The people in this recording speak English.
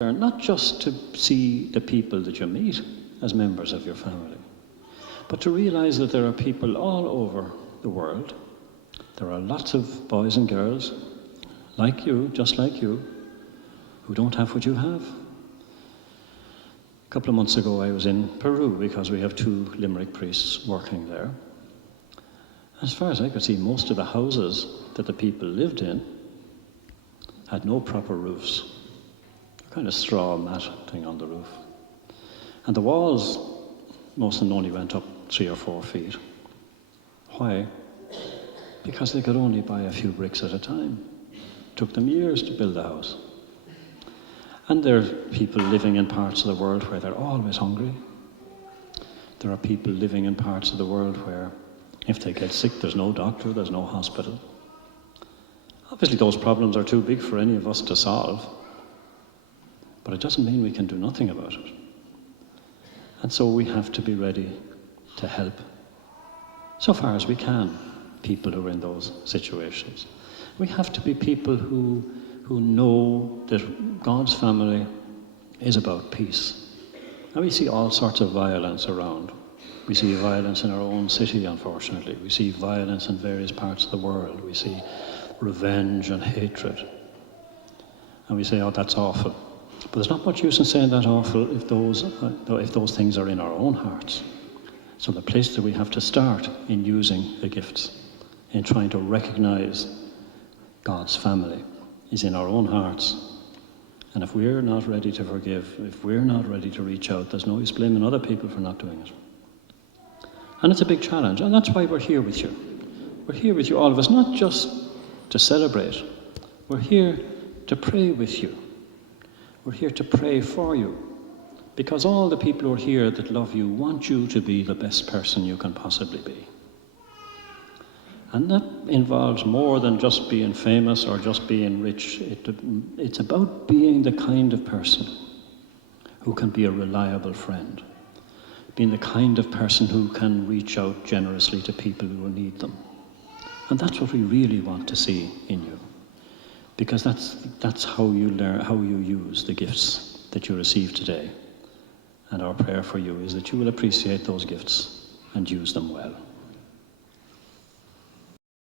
not just to see the people that you meet as members of your family, but to realize that there are people all over the world. There are lots of boys and girls like you, just like you, who don't have what you have. A couple of months ago I was in Peru because we have 2 Limerick priests working there. As far as I could see, most of the houses that the people lived in had no proper roofs. A kind of straw mat thing on the roof. And the walls, most of them only went up 3 or 4 feet. Why? Because they could only buy a few bricks at a time. It took them years to build a house. And there are people living in parts of the world where they're always hungry. There are people living in parts of the world where if they get sick, there's no doctor, there's no hospital. Obviously those problems are too big for any of us to solve, but it doesn't mean we can do nothing about it. And so we have to be ready to help, so far as we can, people who are in those situations. We have to be people who know that God's family is about peace. And we see all sorts of violence around. We see violence in our own city, unfortunately. We see violence in various parts of the world. We see revenge and hatred. And we say, oh, that's awful. But there's not much use in saying that awful if those things are in our own hearts. So the place that we have to start in using the gifts, in trying to recognize God's family, is in our own hearts. And if we're not ready to forgive, if we're not ready to reach out, there's no use blaming other people for not doing it. And it's a big challenge, and that's why we're here with you. We're here with you, all of us, not just to celebrate. We're here to pray with you. We're here to pray for you. Because all the people who are here that love you want you to be the best person you can possibly be. And that involves more than just being famous or just being rich. It's about being the kind of person who can be a reliable friend. Being the kind of person who can reach out generously to people who need them. And that's what we really want to see in you. Because that's how you learn, how you use the gifts that you receive today. And our prayer for you is that you will appreciate those gifts and use them well.